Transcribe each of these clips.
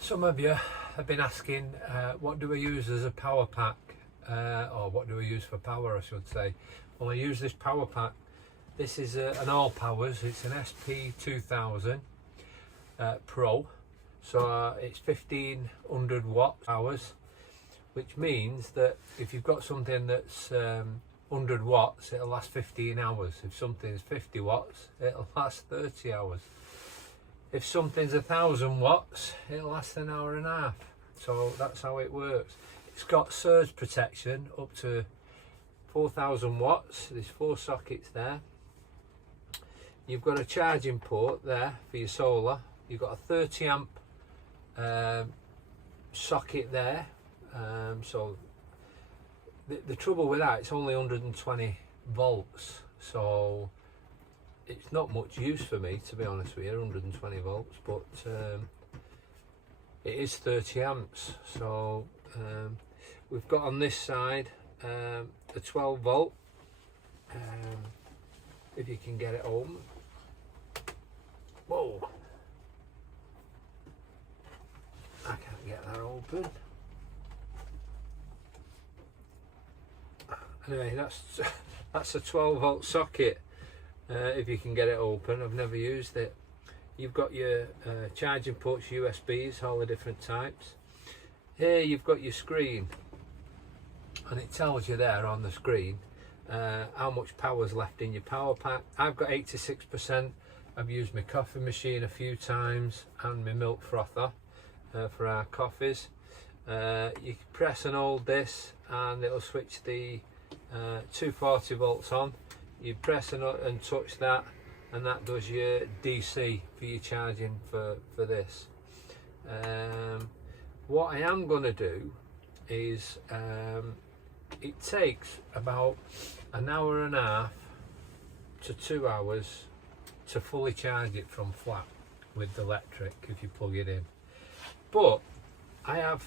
Some of you have been asking what do I use as a power pack, or what do I use for power, I should say. Well, I use this power pack. This is an ALLPOWERS, it's an SP2000 Pro, so it's 1500 watt hours, which means that if you've got something that's 100 watts, it'll last 15 hours. If something's 50 watts, it'll last 30 hours. If something's 1000 watts, it'll last an hour and a half. So that's how it works. It's got surge protection up to 4000 watts. There's 4 sockets there. You've got a charging port there for your solar. You've got a 30 amp socket there. So the trouble with that, it's only 120 volts. So it's not much use for me, to be honest with you, 120 volts, but it is 30 amps. So we've got on this side a 12 volt, if you can get it home. Whoa, I can't get that open. Anyway, that's a 12 volt socket. If you can get it open. I've never used it. You've got your charging ports, USBs, all the different types. Here you've got your screen, and it tells you there on the screen how much power's left in your power pack. I've got 86%. I've used my coffee machine a few times and my milk frother for our coffees. You can press and hold this and it'll switch the 240 volts on. You press and touch that, and that does your DC for your charging for this. What I am going to do is it takes about an hour and a half to 2 hours to fully charge it from flat with the electric if you plug it in. But I have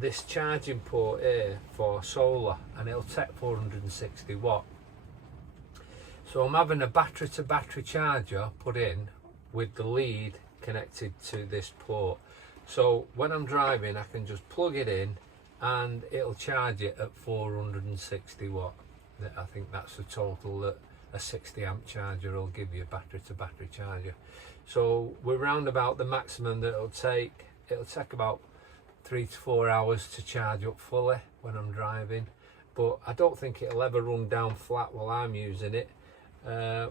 this charging port here for solar, and it'll take 460 watt. So I'm having a battery to battery charger put in with the lead connected to this port. So when I'm driving, I can just plug it in and it'll charge it at 460 watt. I think that's the total that a 60 amp charger will give you, a battery to battery charger. So we're round about the maximum that it'll take. It'll take about 3 to 4 hours to charge up fully when I'm driving, but I don't think it'll ever run down flat while I'm using it.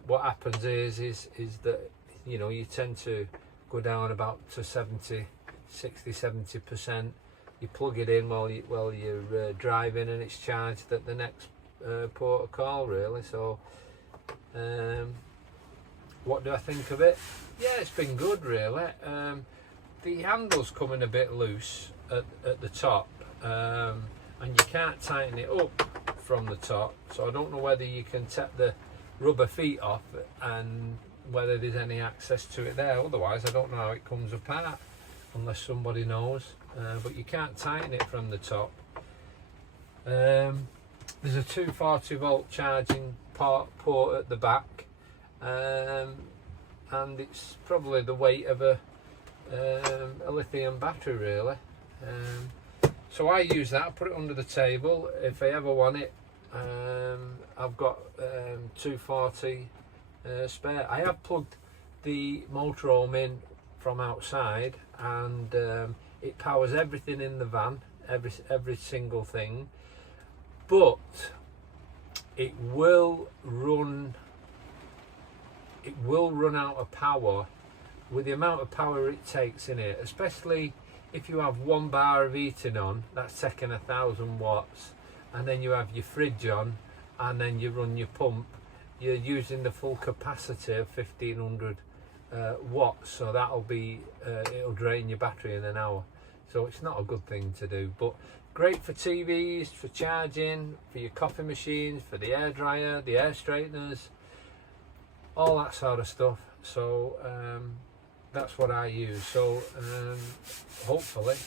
What happens is that, you know, you tend to go down about to 60-70%. You plug it in while you're driving, and it's charged at the next port of call, really. So what do I think of it? Yeah, it's been good, really. The handle's coming a bit loose at the top, and you can't tighten it up from the top, so I don't know whether you can take the rubber feet off and whether there's any access to it there. Otherwise, I don't know how it comes apart unless somebody knows. But you can't tighten it from the top. There's a 240 volt charging port at the back, and it's probably the weight of a lithium battery, really. So I use that, I put it under the table. If I ever want it, I've got 240 spare. I have plugged the motorhome in from outside, and it powers everything in the van, every single thing, but it will run out of power with the amount of power it takes in it, especially if you have 1 bar of heating on, that's taking 1000 watts, and then you have your fridge on, and then you run your pump. You're using the full capacity of 1500 watts, so that'll be it'll drain your battery in an hour. So it's not a good thing to do. But Great for TVs, for charging, for your coffee machines, for the hairdryer, the hair straighteners, all that sort of stuff. So that's what I use. So hopefully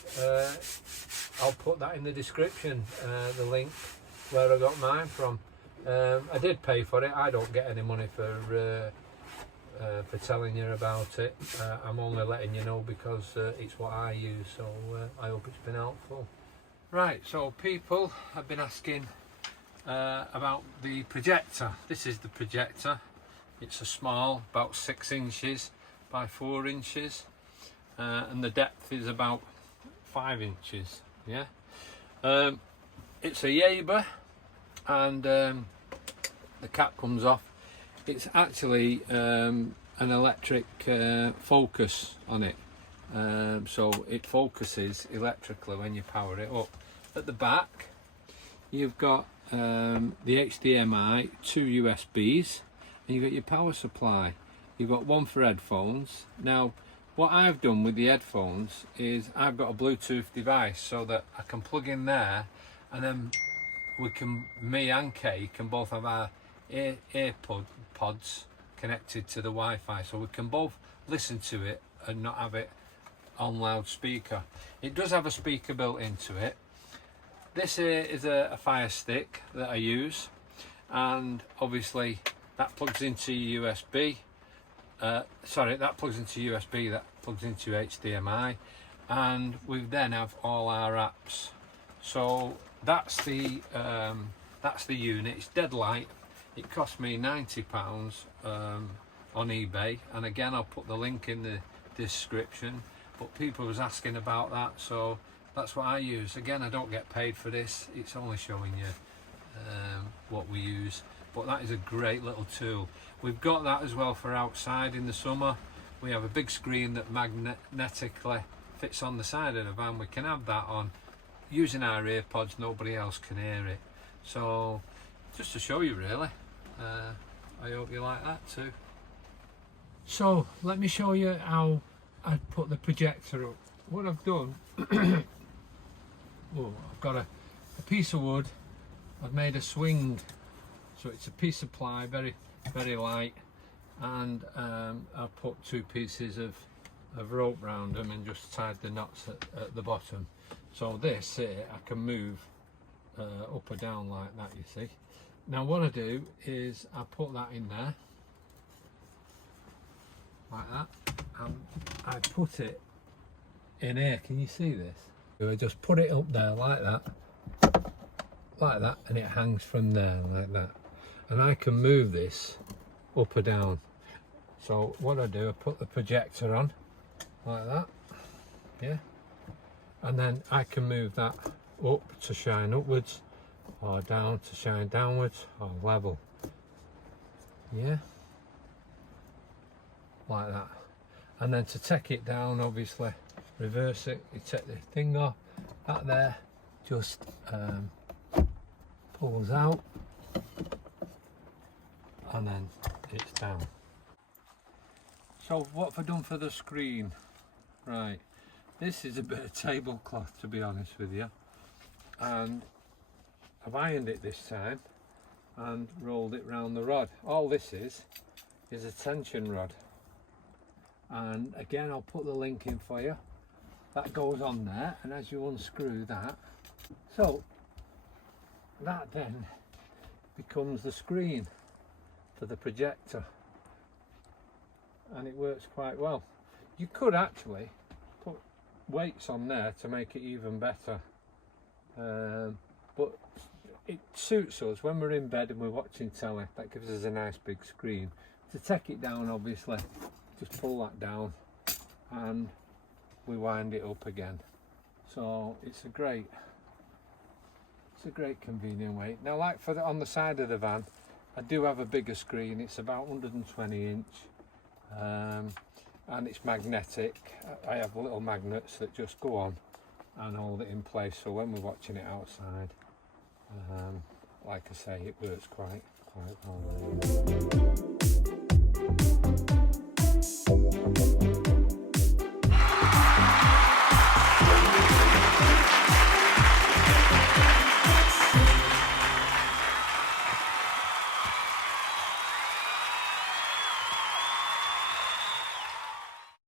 I'll put that in the description, the link where I got mine from. I did pay for it. I don't get any money for telling you about it. I'm only letting you know because it's what I use, so I hope it's been helpful. Right, so people have been asking about the projector. This is the projector. It's a small, about 6 inches by 4 inches, and the depth is about 5 inches. Yeah, it's a YABER, and the cap comes off. It's actually an electric focus on it, so it focuses electrically when you power it up. At the back you've got the HDMI, 2 USBs, and you've got your power supply. You've got one for headphones. Now what I've done with the headphones is I've got a Bluetooth device so that I can plug in there, and then me and Kay can both have our pods connected to the Wi-Fi, so we can both listen to it and not have it on loudspeaker. It does have a speaker built into it. This here is a Fire Stick that I use, and obviously that plugs into USB. Sorry, that plugs into USB, that plugs into HDMI, and we then have all our apps. So that's the unit. It's dead light. It cost me £90 on eBay, and again I'll put the link in the description. But people was asking about that, so that's what I use. Again, I don't get paid for this. It's only showing you what we use. But that is a great little tool. We've got that as well for outside in the summer. We have a big screen that magnetically fits on the side of the van. We can have that on using our earpods. Nobody else can hear it. So just to show you really. I hope you like that too. So let me show you how I put the projector up. What I've done, I've got a piece of wood. I've made a swing, so it's a piece of ply, very light, and I've put 2 pieces of rope round them and just tied the knots at the bottom. So this here I can move up or down like that, you see. Now what I do is I put that in there like that, and I put it in here. Can you see this? I just put it up there like that, and it hangs from there like that, and I can move this up or down. So what I do, I put the projector on like that, yeah, and then I can move that up to shine upwards, or down to shine downwards, or level, yeah, like that. And then to take it down, obviously reverse it, you take the thing off, that there just pulls out, and then it's down. So what have I done for the screen? Right, this is a bit of tablecloth, to be honest with you, and I've ironed it this time and rolled it round the rod. All this is a tension rod, and again I'll put the link in for you. That goes on there, and as you unscrew that, so that then becomes the screen for the projector, and it works quite well. You could actually put weights on there to make it even better, but it suits us when we're in bed and we're watching telly. That gives us a nice big screen. To take it down, obviously just pull that down and we wind it up again. So it's a great convenient way. Now, like for on the side of the van, I do have a bigger screen. It's about 120 inch, and it's magnetic. I have little magnets that just go on and hold it in place, so when we're watching it outside, like I say, it works quite well.